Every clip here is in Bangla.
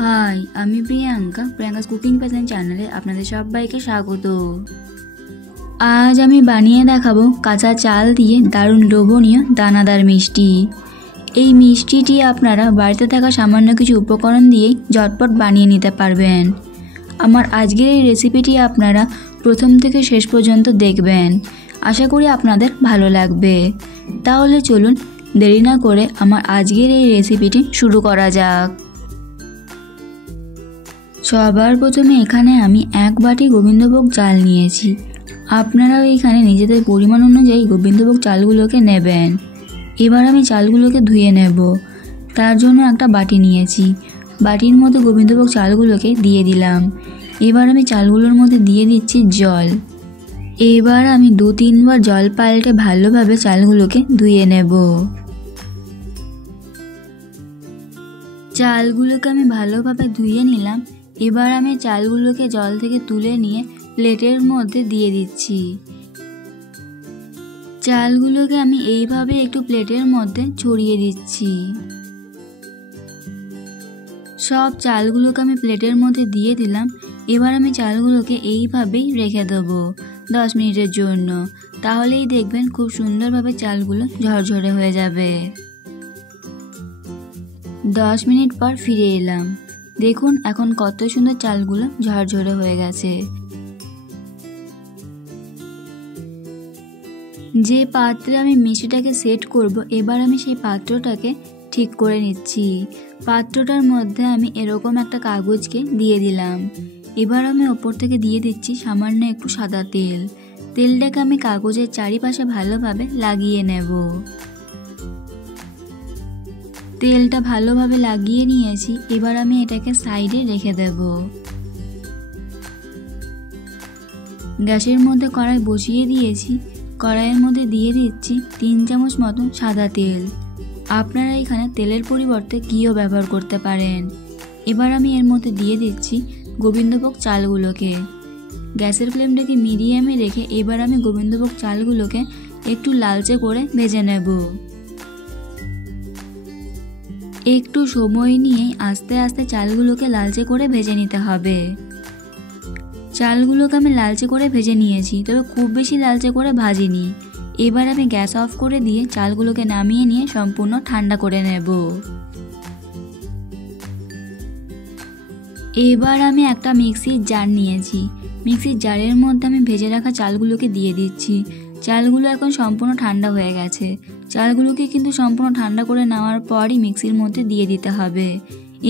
হাই, আমি প্রিয়াঙ্কাস কুকিং প্যাশন চ্যানেলে আপনাদের সবাইকে স্বাগত। আজ আমি বানিয়ে দেখাবো কাঁচা চাল দিয়ে দারুণ লোভনীয় দানাদার মিষ্টি। এই মিষ্টিটি আপনারা বাড়িতে থাকা সামান্য কিছু উপকরণ দিয়েই ঝটপট বানিয়ে নিতে পারবেন। আমার আজকের এই রেসিপিটি আপনারা প্রথম থেকে শেষ পর্যন্ত দেখবেন। আশা করি আপনাদের ভালো লাগবে। তাহলে চলুন দেরি না করে আমার আজকের এই রেসিপিটি শুরু করা যাক। সবার প্রথমে এখানে আমি 1 বাটি গোবিন্দভোগ চাল নিয়েছি। আপনারাও এখানে নিজেদের পরিমাণ অনুযায়ী গোবিন্দভোগ চালগুলোকে নেবেন। এবার আমি চালগুলোকে ধুয়ে নেব। তার জন্য একটা বাটি নিয়েছি। বাটির মধ্যে গোবিন্দভোগ চালগুলোকে দিয়ে দিলাম। এবার আমি চালগুলোর মধ্যে দিয়ে দিচ্ছি জল। এবার আমি 2-3 বার জল পাল্টে ভালোভাবে চালগুলোকে ধুয়ে নেব। চালগুলোকে আমি ভালোভাবে ধুয়ে নিলাম। এবার আমি চালগুলোকে জল থেকে তুলে নিয়ে প্লেটের মধ্যে দিয়ে দিচ্ছি। চালগুলোকে আমি এইভাবে একটু প্লেটের মধ্যে ছড়িয়ে দিচ্ছি। সব চালগুলোকে আমি প্লেটের মধ্যে দিয়ে দিলাম। এবার আমি চালগুলোকে এইভাবেই রেখে দেবো 10 মিনিটের জন্য। তাহলেই দেখবেন খুব সুন্দরভাবে চালগুলো ঝরঝরে হয়ে যাবে। 10 মিনিট পর ফিরে এলাম। দেখুন এখন কত সুন্দর চালগুলো ঝরঝরে হয়ে গেছে। যে পাত্রে আমি মিষ্টিটাকে সেট করব, এবার আমি সেই পাত্রটাকে ঠিক করে নিচ্ছি। পাত্রটার মধ্যে আমি এরকম একটা কাগজকে দিয়ে দিলাম। এবার আমি ওপর থেকে দিয়ে দিচ্ছি সামান্য একটু সাদা তেল। তেলটাকে আমি কাগজের চারিপাশে ভালোভাবে লাগিয়ে নেব। তেলটা ভালোভাবে লাগিয়ে নিয়েছি। এবার আমি এটাকে সাইডে রেখে দেব। গ্যাসের মধ্যে কড়াই বসিয়ে দিয়েছি। কড়াইয়ের মধ্যে দিয়ে দিচ্ছি 3 চামচ মতো সাদা তেল। আপনারা এখানে তেলের পরিবর্তে ঘিও ব্যবহার করতে পারেন। এবার আমি এর মধ্যে দিয়ে দিচ্ছি গোবিন্দভোগ চালগুলোকে। গ্যাসের ফ্লেমটাকে মিডিয়ামে রেখে এবার আমি গোবিন্দভোগ চালগুলোকে একটু লালচে করে ভেজে নেব। একটু সময় নিয়ে আস্তে আস্তে চালগুলোকে লালচে করে ভেজে নিতে হবে। চালগুলোকে আমি লালচে করে ভেজে নিয়েছি, তবে খুব বেশি লালচে করে ভাজিনি। এবার আমি গ্যাস অফ করে দিয়ে চালগুলোকে নামিয়ে নিয়ে সম্পূর্ণ ঠান্ডা করে নেব। এবার আমি একটা মিক্সির জার নিয়েছি। মিক্সির জারের মধ্যে আমি ভেজে রাখা চালগুলোকে দিয়ে দিচ্ছি। চালগুলো এখন সম্পূর্ণ ঠান্ডা হয়ে গেছে। চালগুলোকে কিন্তু সম্পূর্ণ ঠান্ডা করে নেওয়ার পরই মিক্সির মধ্যে দিয়ে দিতে হবে।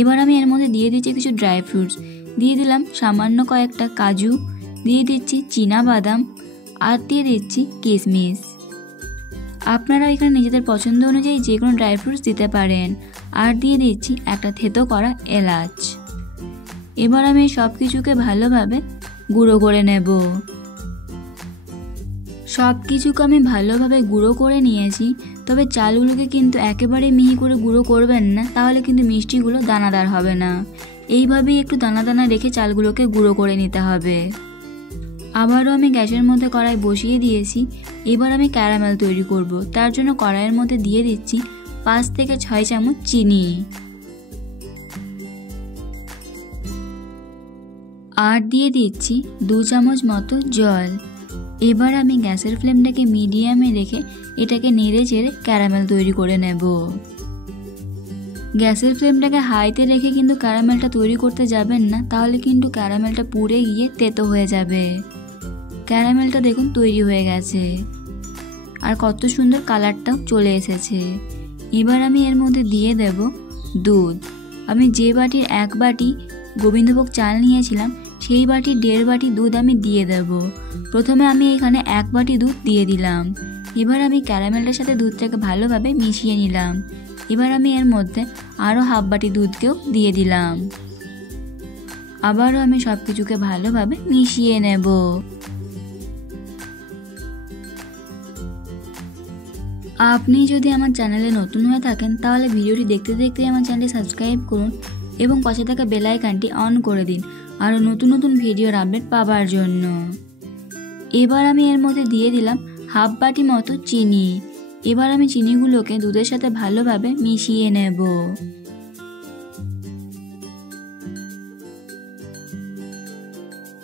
এবার আমি এর মধ্যে দিয়ে দিচ্ছি কিছু ড্রাই ফ্রুটস। দিয়ে দিলাম সামান্য কয়েকটা কাজু, দিয়ে দিচ্ছি চীনা বাদাম, আর দিয়ে দিচ্ছি কিশমিশ। আপনারা এখানে নিজেদের পছন্দ অনুযায়ী যে কোনো ড্রাই ফ্রুটস দিতে পারেন। আর দিয়ে দিচ্ছি একটা থেতো করা এলাচ। এবার আমি সব কিছুকে ভালোভাবে গুঁড়ো করে নেব। সব কিছুকে আমি ভালোভাবে গুঁড়ো করে নিয়েছি, তবে চালগুলোকে কিন্তু একেবারে মিহি করে গুঁড়ো করবেন না, তাহলে কিন্তু মিষ্টিগুলো দানাদার হবে না। এইভাবেই একটু দানা দানা রেখে চালগুলোকে গুঁড়ো করে নিতে হবে। আবারও আমি গ্যাসের মধ্যে কড়াই বসিয়ে দিয়েছি। এবার আমি ক্যারামেল তৈরি করব। তার জন্য কড়াইয়ের মধ্যে দিয়ে দিচ্ছি 5 থেকে 6 চামচ চিনি। আর দিয়ে দিচ্ছি 2 চামচ মতো জল। এবার আমি গ্যাসের ফ্লেমটাকে মিডিয়ামে রেখে এটাকে নেড়ে চেড়ে ক্যারামেল তৈরি করে নেব। গ্যাসের ফ্লেমটাকে হাইতে রেখে কিন্তু ক্যারামেলটা তৈরি করতে যাবেন না, তাহলে কিন্তু ক্যারামেলটা পুড়ে গিয়ে তেতো হয়ে যাবে। ক্যারামেলটা দেখুন তৈরি হয়ে গেছে, আর কত সুন্দর কালারটাও চলে এসেছে। এবার আমি এর মধ্যে দিয়ে দেব দুধ। আমি যে বাটির 1 বাটি গোবিন্দভোগ চাল নিয়েছিলাম, সেই বাটির 1.5 বাটি দুধ আমি দিয়ে দেব। প্রথমে আমি এখানে 1 বাটি দুধ দিয়ে দিলাম। এবার আমি ক্যারামেলটার সাথে দুধটাকে ভালোভাবে মিশিয়ে নিলাম। এবার আমি এর মধ্যে আরও 1/2 বাটি দুধকেও দিয়ে দিলাম। আবারও আমি সব কিছুকে ভালোভাবে মিশিয়ে নেব। আপনি যদি আমার চ্যানেলে নতুন হয়ে থাকেন, তাহলে ভিডিওটি দেখতে দেখতে আমার চ্যানেলটি সাবস্ক্রাইব করুন এবং পাশে থাকা বেল আইকনটি অন করে দিন আরও নতুন নতুন ভিডিওর আপডেট পাওয়ার জন্য। এবার আমি এর মধ্যে দিয়ে দিলাম 1/2 বাটি মতো চিনি। এবার আমি চিনিগুলোকে দুধের সাথে ভালোভাবে মিশিয়ে নেব।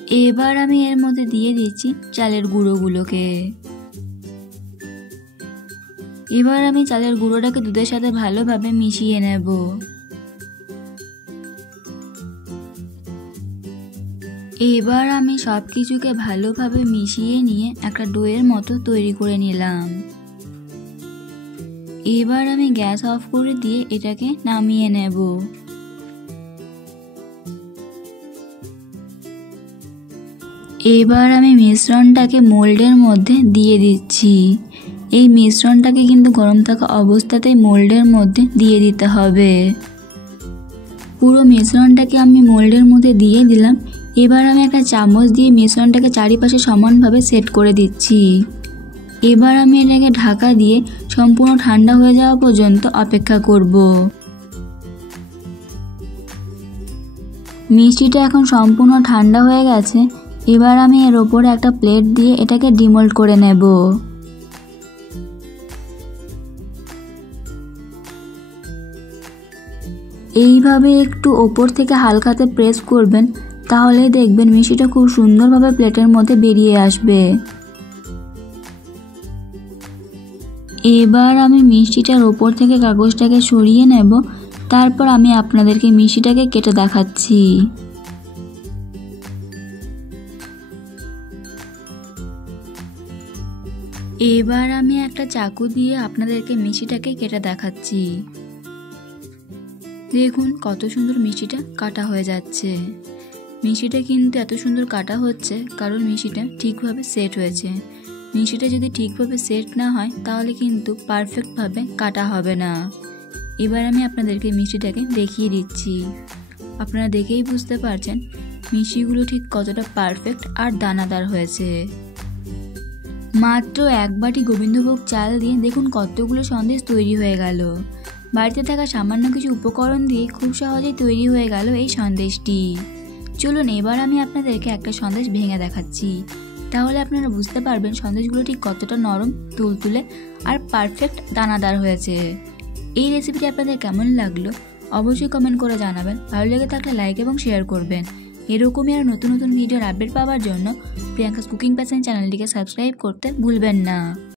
এবার আমি এর মধ্যে দিয়ে দিচ্ছি চালের গুঁড়োগুলোকে। এবার আমি চালের গুঁড়োটাকে দুধের সাথে ভালোভাবে মিশিয়ে নেব। এবার আমি সব কিছুকে ভালোভাবে মিশিয়ে নিয়ে একটা ডোয়ের মতো তৈরি করে নিলাম। এবার আমি গ্যাস অফ করে দিয়ে এটাকে নামিয়ে নেব। এবার আমি মিশ্রণটাকে মোল্ডের মধ্যে দিয়ে দিচ্ছি। এই মিশ্রণটাকে কিন্তু গরম থাকা অবস্থাতেই মোল্ডের মধ্যে দিয়ে দিতে হবে। পুরো মিশ্রণটাকে আমি মোল্ডের মধ্যে দিয়ে দিলাম। এবার আমি একটা চামচ দিয়ে মিশ্রণটাকে চারিপাশে সমানভাবে সেট করে দিচ্ছি। এবার আমি এটাকে ঢাকা দিয়ে সম্পূর্ণ ঠান্ডা হয়ে যাওয়া পর্যন্ত অপেক্ষা করব। মিষ্টিটা এখন সম্পূর্ণ ঠান্ডা হয়ে গেছে। এবার আমি এর ওপরে একটা প্লেট দিয়ে এটাকে ডিমোল্ড করে নেব। এইভাবে একটু ওপর থেকে হালকাতে প্রেস করবেন, তাহলে দেখবেন মিষ্টিটা খুব সুন্দরভাবে প্লেটের মধ্যে বেরিয়ে আসবে। এবার আমি মিষ্টিটার ওপর থেকে কাগজটাকে সরিয়ে নেব। তারপর আমি আপনাদেরকে মিষ্টিটাকে কেটে দেখাচ্ছি। এবার আমি একটা চাকু দিয়ে আপনাদেরকে মিষ্টিটাকে কেটে দেখাচ্ছি। দেখুন কত সুন্দর মিষ্টিটা কাটা হয়ে যাচ্ছে। মিষ্টিটা কিন্তু এত সুন্দর কাটা হচ্ছে কারণ মিষ্টিটা ঠিকভাবে সেট হয়েছে। মিষ্টিটা যদি ঠিকভাবে সেট না হয় তাহলে কিন্তু পারফেক্টভাবে কাটা হবে না। এবার আমি আপনাদেরকে মিষ্টিটাকে দেখিয়ে দিচ্ছি। আপনারা দেখেই বুঝতে পারছেন মিষ্টিগুলো ঠিক কতটা পারফেক্ট আর দানাদার হয়েছে। মাত্র এক বাটি গোবিন্দভোগ চাল দিয়ে দেখুন কতগুলো সন্দেশ তৈরি হয়ে গেল। বাড়িতে থাকা সামান্য কিছু উপকরণ দিয়ে খুব সহজেই তৈরি হয়ে গেল এই সন্দেশটি। চলুন এবার আমি আপনাদেরকে একটা সন্দেশ ভেঙে দেখাচ্ছি, তাহলে আপনারা বুঝতে পারবেন সন্দেশগুলো ঠিক কতটা নরম, তুলতুলে আর পারফেক্ট দানাদার হয়েছে। এই রেসিপিটি আপনাদের কেমন লাগলো অবশ্যই কমেন্ট করে জানাবেন। ভালো লেগে থাকলে লাইক এবং শেয়ার করবেন। এরকমই আর নতুন নতুন ভিডিওর আপডেট পাওয়ার জন্য প্রিয়াঙ্কাস কুকিং প্যাশন চ্যানেলটিকে সাবস্ক্রাইব করতে ভুলবেন না।